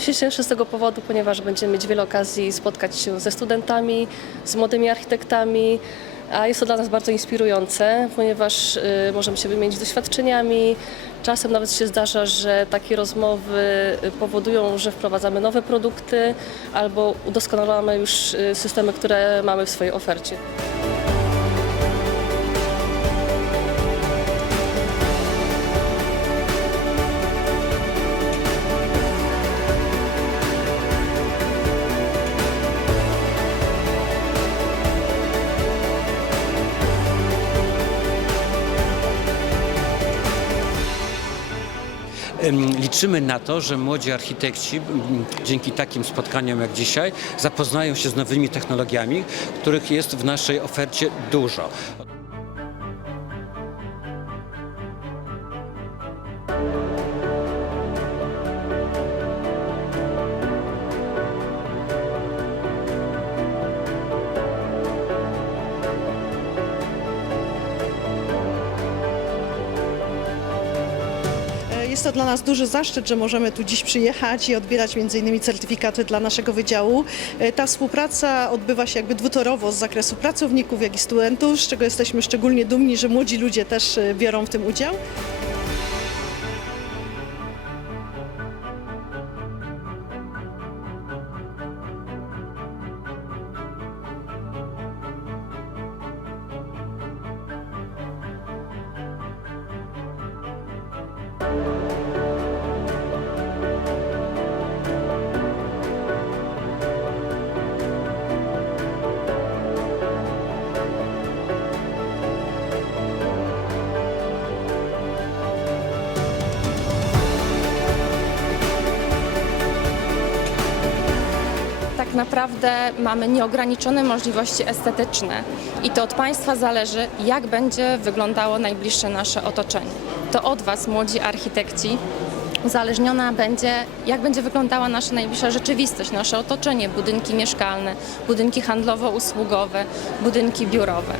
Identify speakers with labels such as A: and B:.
A: się cieszę z tego powodu, ponieważ będziemy mieć wiele okazji spotkać się ze studentami, z młodymi architektami, a jest to dla nas bardzo inspirujące, ponieważ y, możemy się wymienić doświadczeniami. Czasem nawet się zdarza, że takie rozmowy y, powodują, że wprowadzamy nowe produkty albo udoskonalamy już y, systemy, które mamy w swojej ofercie.
B: Liczymy na to, że młodzi architekci dzięki takim spotkaniom jak dzisiaj zapoznają się z nowymi technologiami, których jest w naszej ofercie dużo.
C: Jest to dla nas duży zaszczyt, że możemy tu dziś przyjechać i odbierać m.in. certyfikaty dla naszego wydziału. E, Ta współpraca odbywa się jakby dwutorowo z zakresu pracowników, jak i studentów, z czego jesteśmy szczególnie dumni, że młodzi ludzie też e, biorą w tym udział.
D: Tak naprawdę mamy nieograniczone możliwości estetyczne i to od Państwa zależy, jak będzie wyglądało najbliższe nasze otoczenie. To od Was, młodzi architekci, uzależniona będzie, jak będzie wyglądała nasza najbliższa rzeczywistość, nasze otoczenie, budynki mieszkalne, budynki handlowo-usługowe, budynki biurowe.